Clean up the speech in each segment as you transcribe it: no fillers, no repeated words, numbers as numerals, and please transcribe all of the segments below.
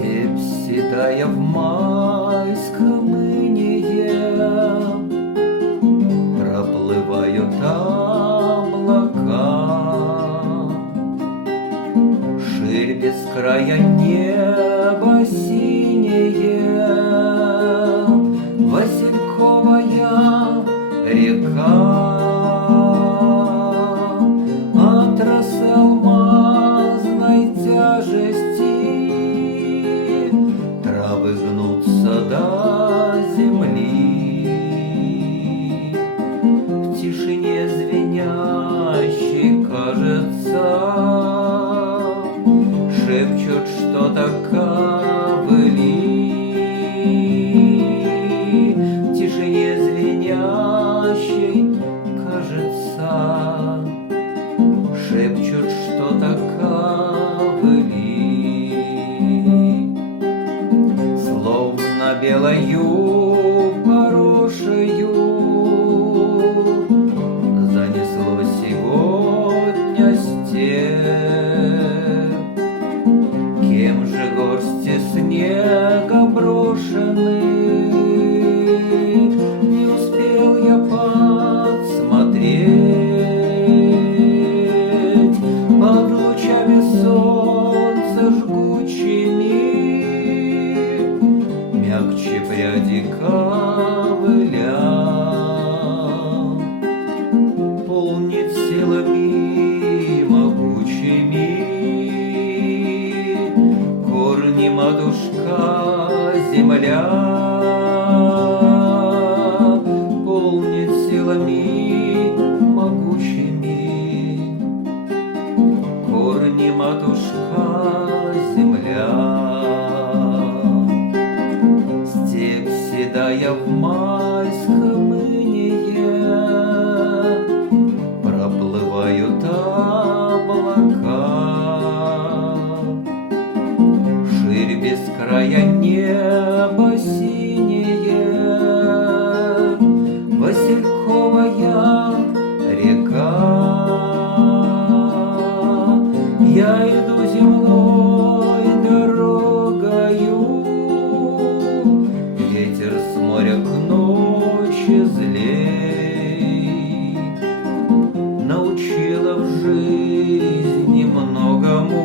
Степь седая в майском инее, проплывают облака. Ширь без края небо синее, васильковая река. От росы алмазной тяжести травы гнутся до земли. В тишине звенящей, кажется, шепчут что-то ковыли. В тишине звенящей, кажется, шепчут что-то ковыли. Словно белою порошею занесло сегодня степь. Кем же горсти снега брошены, не успел я подсмотреть. Под лучами солнца жгучими мягче пряди ковыля. Полнит силами могучими корни матушка земля. Полнит силами могучими корни матушка земля. Степь седая в майском инее, проплывают облака. Ширь без края небо синее, васильковая река. Я иду земной дорогою, ветер с моря к ночи злей. Научила в жизни многому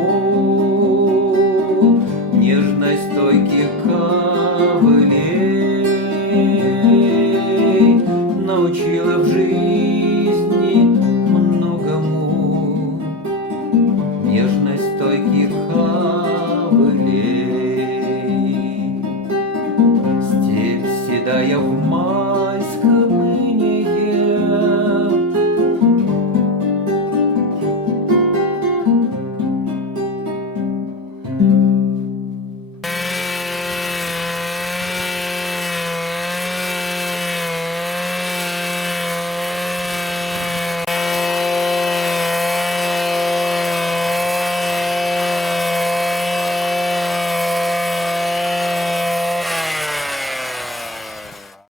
нежность стойких ковылей. Научила в жизни